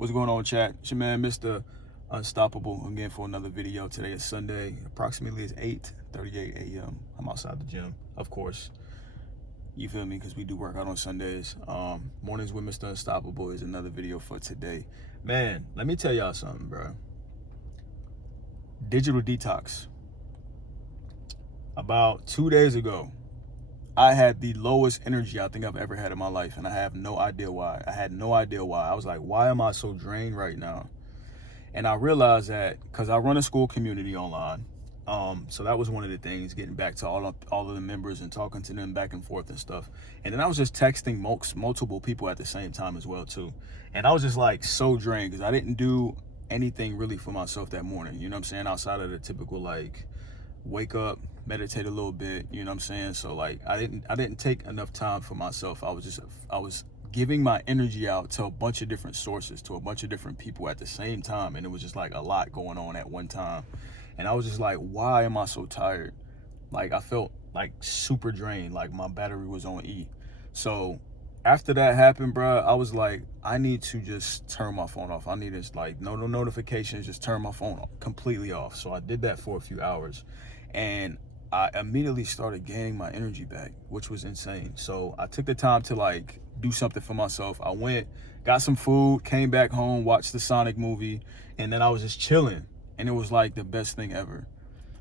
What's going on, chat? It's your man, Mr. Unstoppable, again for another video. Today is Sunday. Approximately it's 8:38 a.m. I'm outside the gym, of course. You feel me? Because we do work out on Sundays. Mornings with Mr. Unstoppable is another video for today. Man, let me tell y'all something, bro. Digital detox. About 2 days ago, I had the lowest energy I think I've ever had in my life, and I have no idea why. I had no idea why. I was like, why am I so drained right now? And I realized that because I run a school community online, so that was one of the things, getting back to all of the members and talking to them back and forth and stuff. And then I was just texting multiple people at the same time as well too. And I was just like so drained because I didn't do anything really for myself that morning. You know what I'm saying? Outside of the typical like wake up, meditate a little bit, you know what I'm saying? So like I didn't take enough time for myself. I was giving my energy out to a bunch of different sources, to a bunch of different people at the same time, and it was just like a lot going on at one time. And I was just like, why am I so tired? Like I felt like super drained, like my battery was on E. So after that happened, bro, I was like, I need to just turn my phone off. I need to like no notifications, just turn my phone completely off. So I did that for a few hours, and I immediately started gaining my energy back, which was insane. So I took the time to like do something for myself. I went, got some food, came back home, watched the Sonic movie, and then I was just chilling, and it was like the best thing ever.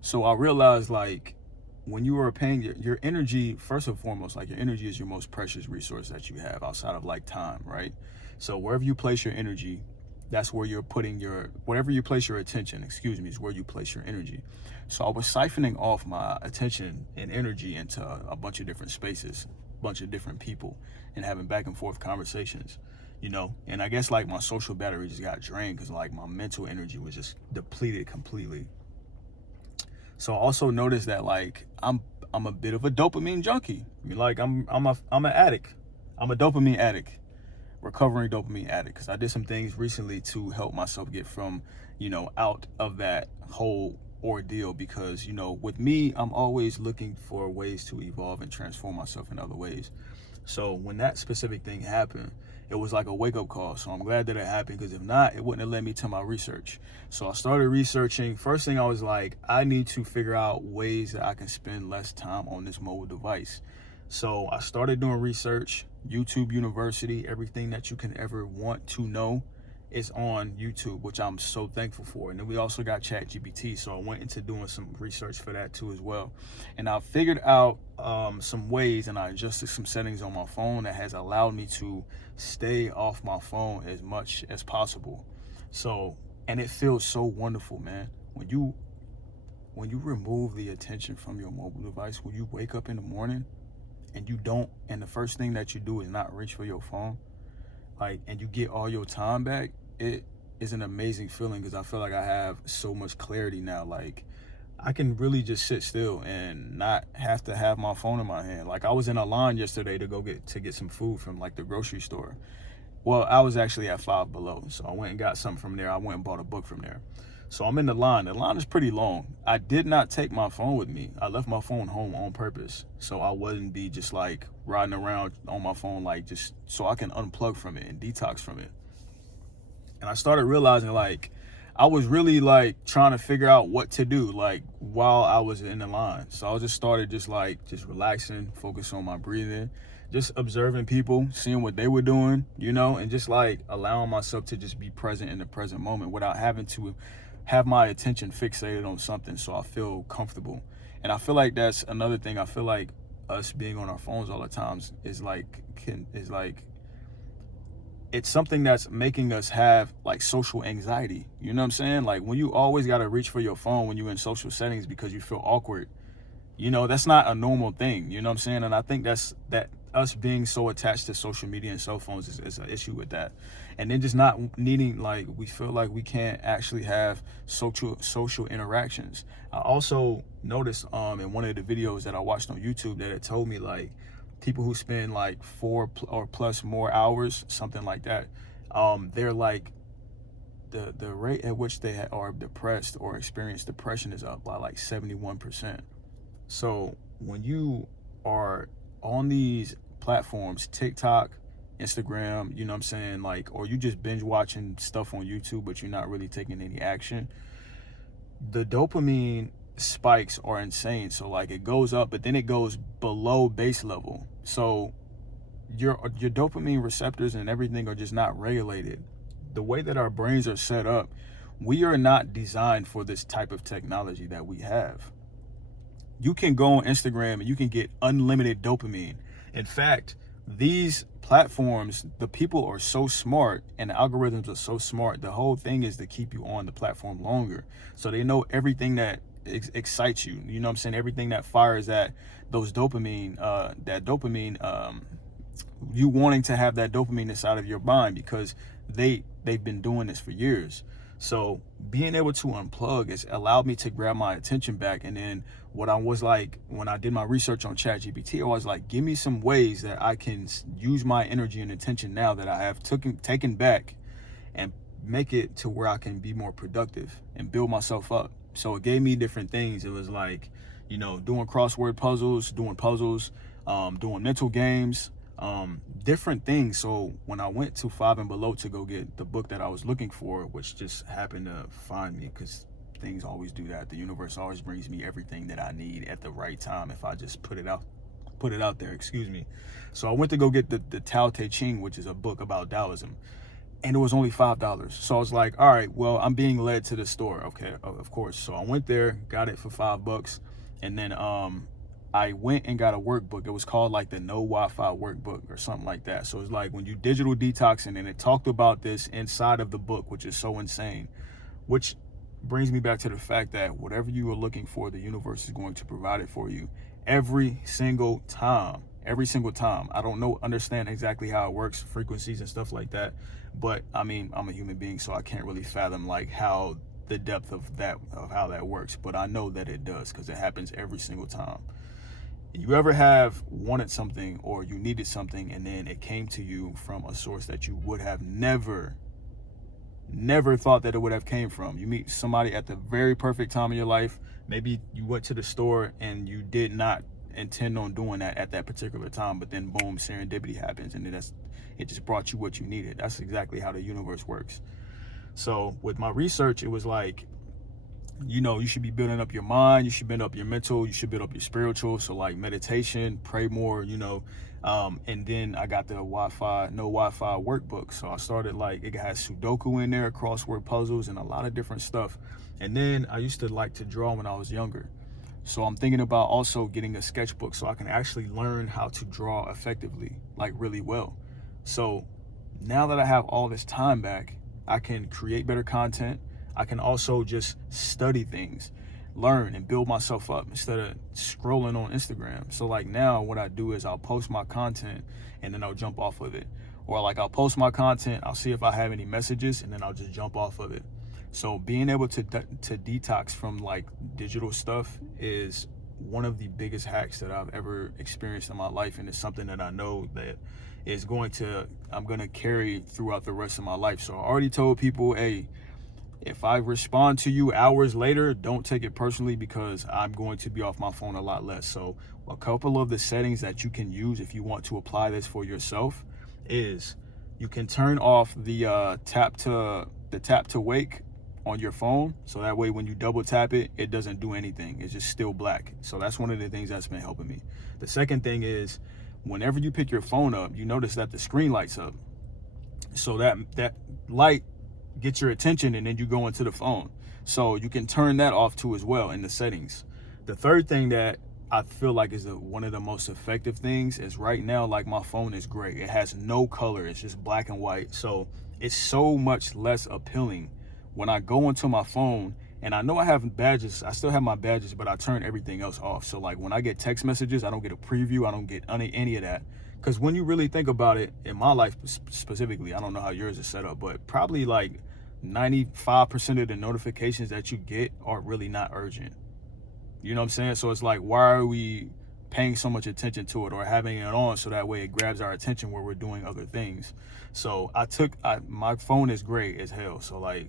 So I realized like when you are paying your energy, first and foremost, like your energy is your most precious resource that you have outside of like time, right? So wherever you place your energy, that's where you're putting whatever you place your attention, is where you place your energy. So I was siphoning off my attention and energy into a bunch of different spaces, a bunch of different people, and having back and forth conversations, you know? And I guess like my social battery just got drained because like my mental energy was just depleted completely. So I also noticed that like I'm a bit of a dopamine junkie. I mean, like I'm an addict. I'm a dopamine addict, recovering dopamine addict, because I did some things recently to help myself get from, out of that whole ordeal. Because, with me, I'm always looking for ways to evolve and transform myself in other ways. So when that specific thing happened, it was like a wake-up call. So I'm glad that it happened, because if not, it wouldn't have led me to my research. So I started researching. First thing I was like, I need to figure out ways that I can spend less time on this mobile device. So I started doing research. YouTube University, everything that you can ever want to know is on YouTube, which I'm so thankful for. And then we also got ChatGPT, so I went into doing some research for that too as well. And I figured out some ways, and I adjusted some settings on my phone that has allowed me to stay off my phone as much as possible. So, and it feels so wonderful, man. When you remove the attention from your mobile device, when you wake up in the morning and the first thing that you do is not reach for your phone, and you get all your time back, it is an amazing feeling, because I feel like I have so much clarity now. Like I can really just sit still and not have to have my phone in my hand. Like I was in a line yesterday to get some food from like the grocery store. Well, I was actually at Five Below, so I went and got something from there. I went and bought a book from there. So I'm in the line. The line is pretty long. I did not take my phone with me. I left my phone home on purpose, so I wouldn't be just like riding around on my phone, like just so I can unplug from it and detox from it. And I started realizing like I was really like trying to figure out what to do like while I was in the line. So I just started just relaxing, focus on my breathing, just observing people, seeing what they were doing, and just like allowing myself to just be present in the present moment without having to have my attention fixated on something, so I feel comfortable. And I feel like that's another thing. I feel like us being on our phones all the times is it's something that's making us have like social anxiety. You know what I'm saying? Like when you always got to reach for your phone when you're in social settings because you feel awkward, that's not a normal thing. You know what I'm saying? And I think that us being so attached to social media and cell phones is an issue with that. And then just not needing, like, we feel like we can't actually have social interactions. I also noticed in one of the videos that I watched on YouTube that it told me like people who spend like 4 or plus more hours, something like that, they're like the rate at which they are depressed or experience depression is up by like 71%. So when you are on these platforms, TikTok, Instagram, you know what I'm saying, like, or you just binge watching stuff on YouTube, but you're not really taking any action, the dopamine spikes are insane. So like it goes up, but then it goes below base level. So your dopamine receptors and everything are just not regulated. The way that our brains are set up, we are not designed for this type of technology that we have. You can go on Instagram and you can get unlimited dopamine. In fact, these platforms, the people are so smart and the algorithms are so smart. The whole thing is to keep you on the platform longer. So they know everything that excites you. You know what I'm saying? Everything that fires those dopamine, you wanting to have that dopamine inside of your mind, because they've been doing this for years. So being able to unplug has allowed me to grab my attention back. And then what I was like, when I did my research on ChatGPT, I was like, give me some ways that I can use my energy and attention now that I have taken back, and make it to where I can be more productive and build myself up. So it gave me different things. It was like, doing crossword puzzles, doing mental games, different things. So when I went to Five and Below to go get the book that I was looking for, which just happened to find me, because things always do that. The universe always brings me everything that I need at the right time if I just put it out there, excuse me. So I went to go get the Tao Te Ching, which is a book about Taoism, and it was only $5. So I was like, all right, well, I'm being led to the store. Okay, of course. So I went there, got it for $5, and then I went and got a workbook. It was called like the No Wi-Fi workbook or something like that. So it's like when you digital detoxing, and it talked about this inside of the book, which is so insane. Which brings me back to the fact that whatever you are looking for, the universe is going to provide it for you every single time. I don't understand exactly how it works, frequencies and stuff like that. But I mean, I'm a human being, so I can't really fathom like how the depth of how that works. But I know that it does, because it happens every single time. You ever have wanted something or you needed something, and then it came to you from a source that you would have never thought that it would have came from? You meet somebody at the very perfect time in your life. Maybe you went to the store and you did not intend on doing that at that particular time, but then boom, serendipity happens, and it just brought you what you needed. That's exactly how the universe works. So with my research, it was like, you should be building up your mind, you should build up your mental, you should build up your spiritual. So like meditation, pray more, and then I got the no Wi-Fi workbook. So I started, like, it has Sudoku in there, crossword puzzles, and a lot of different stuff. And then I used to like to draw when I was younger. So I'm thinking about also getting a sketchbook so I can actually learn how to draw effectively, like really well. So now that I have all this time back, I can create better content. I can also just study things, learn, and build myself up instead of scrolling on Instagram. So like now what I do is I'll post my content and then I'll jump off of it. Or like I'll post my content, I'll see if I have any messages, and then I'll just jump off of it. So being able to detox from like digital stuff is one of the biggest hacks that I've ever experienced in my life, and it's something that I know that I'm going to carry throughout the rest of my life. So I already told people, hey, if I respond to you hours later, don't take it personally, because I'm going to be off my phone a lot less. So a couple of the settings that you can use if you want to apply this for yourself is you can turn off the tap to wake on your phone. So that way when you double tap it, it doesn't do anything. It's just still black. So that's one of the things that's been helping me. The second thing is, whenever you pick your phone up, you notice that the screen lights up. So that light gets your attention, and then you go into the phone. So you can turn that off too as well in the settings. The third thing that I feel like is one of the most effective things is, right now, like, my phone is gray. It has no color. It's just black and white. So it's so much less appealing when I go into my phone. And I know I have badges. I still have my badges, but I turn everything else off. So like when I get text messages, I don't get a preview. I don't get any of that. Because when you really think about it, in my life specifically, I don't know how yours is set up, but probably like 95% of the notifications that you get are really not urgent. You know what I'm saying? So it's like, why are we paying so much attention to it or having it on so that way it grabs our attention where we're doing other things? So my phone is gray as hell. So like,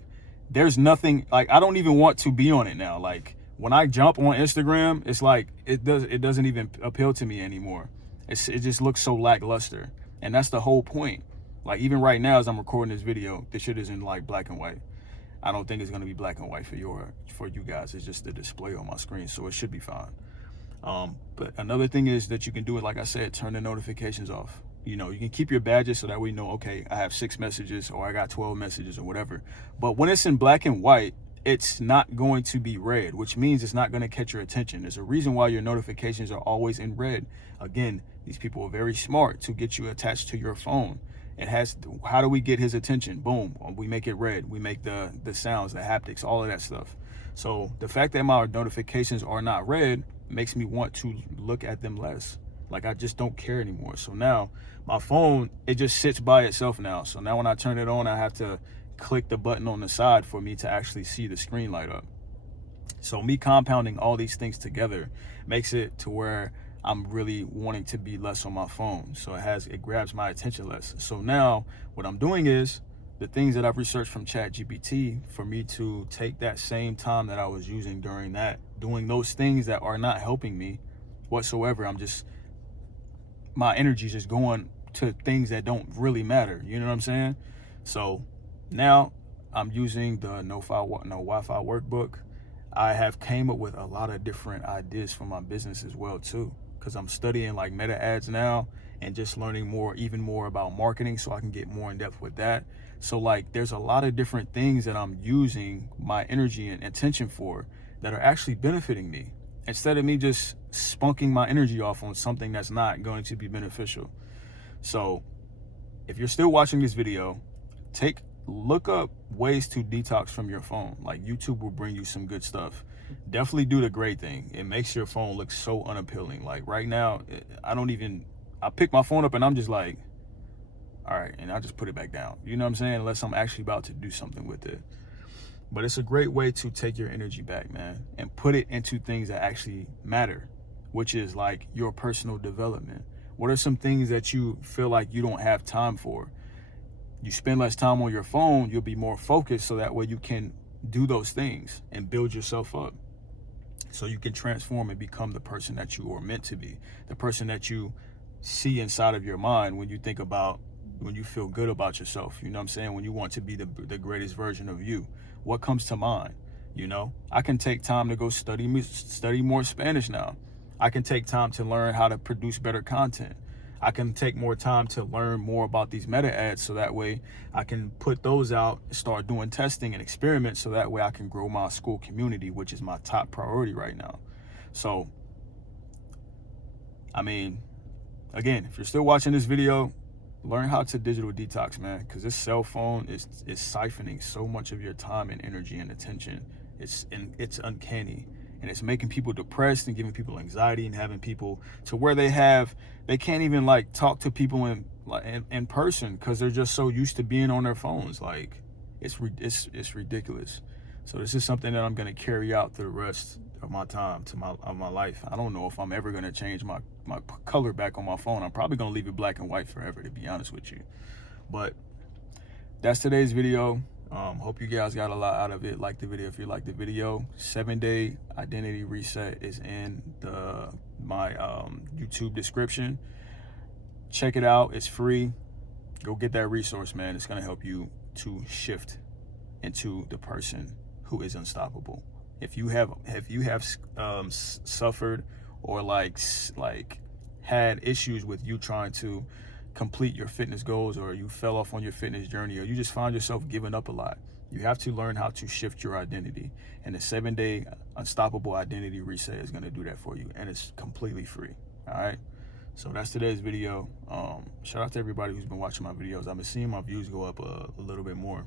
there's nothing, like, I don't even want to be on it now. Like when I jump on Instagram, it's like it doesn't even appeal to me anymore. It just looks so lackluster. And that's the whole point. Like, even right now, as I'm recording this video, this shit is in like black and white. I don't think it's going to be black and white for you guys. It's just the display on my screen, so it should be fine. But another thing is that you can do it, like I said, turn the notifications off. You know, you can keep your badges so that we know, okay, I have 6 messages or I got 12 messages or whatever. But when it's in black and white, it's not going to be red, which means it's not going to catch your attention. There's a reason why your notifications are always in red. Again, these people are very smart to get you attached to your phone. It has, how do we get his attention? Boom, we make it red. We make the sounds, the haptics, all of that stuff. So the fact that my notifications are not red makes me want to look at them less. Like, I just don't care anymore. So now my phone, it just sits by itself now. So now when I turn it on, I have to click the button on the side for me to actually see the screen light up. So me compounding all these things together makes it to where I'm really wanting to be less on my phone. So it grabs my attention less. So now what I'm doing is the things that I've researched from ChatGPT, for me to take that same time that I was using during that, doing those things that are not helping me whatsoever. My energy is just going to things that don't really matter. You know what I'm saying? So now I'm using the no Wi-Fi workbook. I have came up with a lot of different ideas for my business as well too, because I'm studying like meta ads now and just learning even more about marketing, so I can get more in depth with that. So like, there's a lot of different things that I'm using my energy and attention for that are actually benefiting me, instead of me just spunking my energy off on something that's not going to be beneficial. So if you're still watching this video, look up ways to detox from your phone. Like, YouTube will bring you some good stuff. Definitely do the great thing. It makes your phone look so unappealing. Like right now, I pick my phone up and I'm just like, all right, and I just put it back down. You know what I'm saying? Unless I'm actually about to do something with it. But it's a great way to take your energy back, man, and put it into things that actually matter, which is like your personal development. What are some things that you feel like you don't have time for? You spend less time on your phone, you'll be more focused, so that way you can do those things and build yourself up, so you can transform and become the person that you are meant to be, the person that you see inside of your mind when you feel good about yourself. You know what I'm saying? When you want to be the greatest version of you, what comes to mind? You know, I can take time to go study more Spanish now. I can take time to learn how to produce better content. I can take more time to learn more about these meta ads, so that way I can put those out and start doing testing and experiments, so that way I can grow my school community, which is my top priority right now. So, I mean, again, if you're still watching this video, learn how to digital detox, man, because this cell phone is siphoning so much of your time and energy and attention. It's uncanny, and it's making people depressed and giving people anxiety, and having people to where they can't even like talk to people in person, because they're just so used to being on their phones. Like, it's ridiculous. So this is something that I'm going to carry out through the rest of my time, of my life. I don't know if I'm ever going to change my color back on my phone. I'm probably going to leave it black and white forever, to be honest with you. But that's today's video. Hope you guys got a lot out of it. Like the video if you like the video. 7-day identity reset is in my YouTube description. Check it out. It's free. Go get that resource, man. It's going to help you to shift into the person who is unstoppable. If you have suffered or like had issues with you trying to complete your fitness goals, or you fell off on your fitness journey, or you just find yourself giving up a lot, you have to learn how to shift your identity. And the 7-day unstoppable identity reset is going to do that for you, and it's completely free. All right. So that's today's video. Shout out to everybody who's been watching my videos. I've been seeing my views go up a little bit more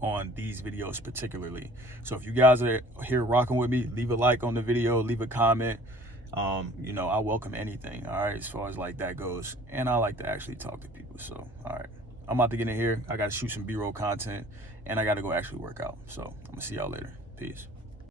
on these videos particularly. So if you guys are here rocking with me, leave a like on the video, leave a comment. You know, I welcome anything, all right, as far as like that goes. And I like to actually talk to people. So, all right, I'm about to get in here. I got to shoot some B-roll content, and I got to go actually work out. So I'm gonna see y'all later. Peace.